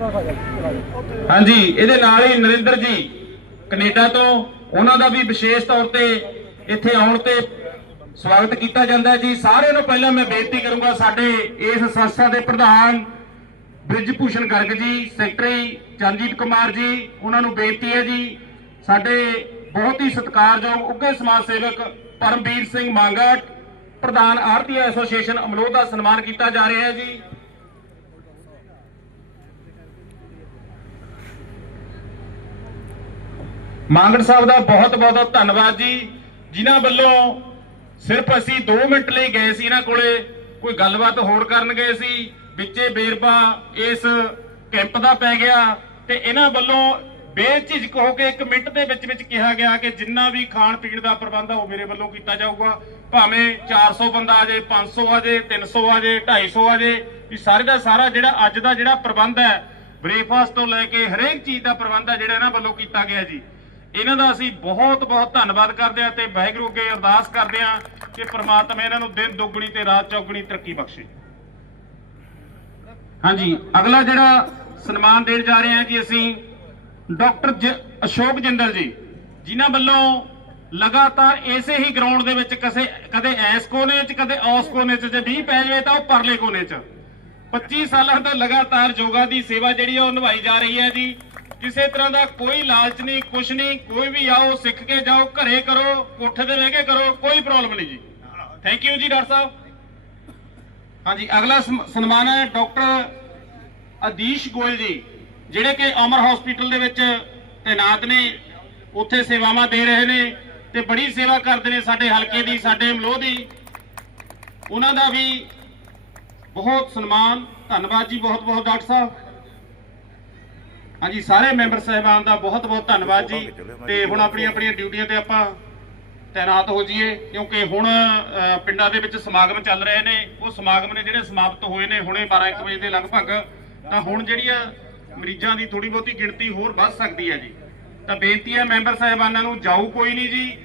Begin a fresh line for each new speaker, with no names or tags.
ਹਾਂਜੀ, ਇਹਦੇ ਨਾਲ ਹੀ ਨਰਿੰਦਰ ਜੀ ਕੈਨੇਡਾ ਤੋਂ, ਉਹਨਾਂ ਦਾ ਵੀ ਵਿਸ਼ੇਸ਼ ਤੌਰ ਤੇ ਇੱਥੇ ਆਉਣ ਤੇ ਸਵਾਗਤ ਕੀਤਾ ਜਾਂਦਾ ਜੀ, ਸਾਰਿਆਂ ਨੂੰ ਪਹਿਲਾਂ ਮੈਂ ਬੇਨਤੀ ਕਰੂੰਗਾ ਸਾਡੇ ਇਸ ਸੰਸਥਾ ਦੇ ਪ੍ਰਧਾਨ ਬ੍ਰਿਜ ਭੂਸ਼ਣ ਗਰਗ ਜੀ, ਸੈਕਟਰੀ ਚੰਜੀਤ ਕੁਮਾਰ ਜੀ, ਉਹਨਾਂ ਨੂੰ ਬੇਨਤੀ ਹੈ ਜੀ, ਸਾਡੇ ਬਹੁਤ ਹੀ ਸਤਿਕਾਰਯੋਗ, ਉੱਘੇ ਸਮਾਜ ਸੇਵਕ ਪਰਮਵੀਰ ਸਿੰਘ ਮੰਗਟ, ਪ੍ਰਧਾਨ ਆਰਤੀ ਐਸੋਸੀਏਸ਼ਨ ਅਮਲੋਹ ਦਾ ਸਨਮਾਨ ਕੀਤਾ ਜਾ ਰਿਹਾ ਹੈ ਜੀ। ਮੰਗੜ ਸਾਹਿਬ ਦਾ ਬਹੁਤ ਬਹੁਤ ਧੰਨਵਾਦ ਜੀ। ਜਿਨ੍ਹਾਂ ਵੱਲੋਂ ਸਿਰਫ ਅਸੀਂ 2 ਮਿੰਟ ਲਈ ਗਏ ਸੀ ਇਹਨਾਂ ਕੋਲੇ, ਕੋਈ ਗੱਲਬਾਤ ਹੋਰ ਕਰਨ ਗਏ ਸੀ। ਵਿੱਚੇ ਬੇਰਬਾ ਇਸ ਕੈਂਪ ਦਾ ਪੈ ਗਿਆ ਤੇ ਇਹਨਾਂ ਵੱਲੋਂ ਬੇਝਿਜਕ ਹੋ ਕੇ 1 ਮਿੰਟ ਦੇ ਵਿੱਚ ਵਿੱਚ ਕਿਹਾ ਗਿਆ ਕਿ ਜਿੰਨਾ ਵੀ ਖਾਣ ਪੀਣ ਦਾ ਪ੍ਰਬੰਧ ਆ ਉਹ ਮੇਰੇ ਵੱਲੋਂ ਕੀਤਾ ਜਾਊਗਾ। ਭਾਵੇਂ 400 ਬੰਦਾ ਆ ਜਾਏ 500 ਆ ਜਾਏ 300 ਆ ਜਾਏ 250 ਆ ਜਾਏ ਵੀ ਸਾਰੇ ਦਾ ਸਾਰਾ ਜਿਹੜਾ ਅੱਜ ਦਾ ਜਿਹੜਾ ਪ੍ਰਬੰਧ ਹੈ, ਬ੍ਰੇਕਫਾਸਟ ਤੋਂ ਲੈ ਕੇ ਹਰੇਕ ਚੀਜ਼ ਦਾ ਪ੍ਰਬੰਧ ਹੈ ਜਿਹੜਾ ਇਹਨਾਂ ਵੱਲੋਂ ਕੀਤਾ ਗਿਆ ਜੀ। ਇਹਨਾਂ ਦਾ ਅਸੀਂ ਬਹੁਤ ਬਹੁਤ ਧੰਨਵਾਦ ਕਰਦੇ ਹਾਂ ਤੇ ਵਾਹਿਗੁਰੂ ਅੱਗੇ ਅਰਦਾਸ ਕਰਦੇ ਹਾਂ ਕਿ ਪ੍ਰਮਾਤਮਾ ਇਹਨਾਂ ਨੂੰ ਦਿਨ ਦੁੱਗਣੀ ਤੇ ਰਾਤ ਚੌਗਣੀ ਤਰੱਕੀ ਬਖਸ਼ੇ। ਹਾਂਜੀ, ਅਗਲਾ ਜਿਹੜਾ ਸਨਮਾਨ ਦੇਣ ਜਾ ਰਹੇ ਹਾਂ ਜੀ ਅਸੀਂ ਡਾਕਟਰ ਜ- ਅਸ਼ੋਕ ਜਿੰਦਲ ਜੀ, ਜਿਨ੍ਹਾਂ ਵੱਲੋਂ ਲਗਾਤਾਰ ਇਸੇ ਹੀ ਗਰਾਊਂਡ ਦੇ ਵਿੱਚ ਕਦੇ ਕਦੇ ਐਸ ਕੋਨੇ 'ਚ, ਕਦੇ ਔਸ ਕੋਨੇ 'ਚ, ਜੇ ਨਹੀਂ ਪੈ ਜਾਵੇ ਤਾਂ ਉਹ ਪਰਲੇ ਕੋਨੇ 'ਚ। 25 ਸਾਲਾਂ ਤੋਂ ਲਗਾਤਾਰ ਯੋਗਾ ਦੀ ਸੇਵਾ ਜਿਹੜੀ ਆ ਉਹ ਨਿਭਾਈ ਜਾ ਰਹੀ ਹੈ ਜੀ। ਕਿਸੇ ਤਰ੍ਹਾਂ ਦਾ ਕੋਈ ਲਾਲਚ ਨਹੀਂ, ਕੁਛ ਨਹੀਂ, ਕੋਈ ਵੀ ਆਓ, ਸਿੱਖ ਕੇ ਜਾਓ, ਘਰੇ ਕਰੋ, ਕੋਠੇ ਤੇ ਰਹਿ ਕੇ ਕਰੋ, ਕੋਈ ਪ੍ਰੋਬਲਮ ਨਹੀਂ ਜੀ। ਥੈਂਕ ਯੂ ਜੀ ਡਾਕਟਰ ਸਾਹਿਬ। ਹਾਂਜੀ, ਅਗਲਾ ਸਨਮਾਨ ਹੈ ਡਾਕਟਰ ਅਦੀਸ਼ ਗੋਇਲ ਜੀ, ਜਿਹੜੇ ਕਿ ਅਮਰ ਹਸਪੀਟਲ ਦੇ ਵਿੱਚ ਤਾਇਨਾਤ ਨੇ, ਉੱਥੇ ਸੇਵਾਵਾਂ ਦੇ ਰਹੇ ਨੇ ਤੇ ਬੜੀ ਸੇਵਾ ਕਰਦੇ ਨੇ ਸਾਡੇ ਹਲਕੇ ਦੀ, ਸਾਡੇ ਮਲੋਹ ਦੀ। ਉਹਨਾਂ ਦਾ ਵੀ ਬਹੁਤ ਸਨਮਾਨ, ਧੰਨਵਾਦ ਜੀ ਬਹੁਤ ਬਹੁਤ ਡਾਕਟਰ ਸਾਹਿਬ। ਹਾਂਜੀ ਸਾਰੇ ਮੈਂਬਰ ਸਾਹਿਬਾਨ ਦਾ ਬਹੁਤ ਬਹੁਤ ਧੰਨਵਾਦ ਜੀ। ਤੇ ਹੁਣ ਆਪਣੀਆਂ ਆਪਣੀਆਂ ਡਿਊਟੀਆਂ ਤੇ ਆਪਾਂ ਤੈਨਾਤ ਹੋ ਜਾਈਏ ਕਿਉਂਕਿ ਹੁਣ ਪਿੰਡਾਂ ਦੇ ਵਿੱਚ ਸਮਾਗਮ ਚੱਲ ਰਹੇ ਨੇ। ਉਹ ਸਮਾਗਮ ਨੇ ਜਿਹੜੇ ਸਮਾਪਤ ਹੋਏ ਨੇ ਹੁਣੇ 12 1 ਵਜੇ ਦੇ ਲਗਭਗ। ਤਾਂ ਹੁਣ ਜਿਹੜੀ ਆ ਮਰੀਜ਼ਾਂ ਦੀ ਥੋੜੀ ਬਹੁਤੀ ਗਿਣਤੀ ਹੋਰ ਵੱਧ ਸਕਦੀ ਹੈ ਜੀ। ਤਾਂ ਬੇਨਤੀ ਹੈ ਮੈਂਬਰ ਸਾਹਿਬਾਨਾਂ ਨੂੰ ਜਾਊ ਕੋਈ ਨਹੀਂ ਜੀ।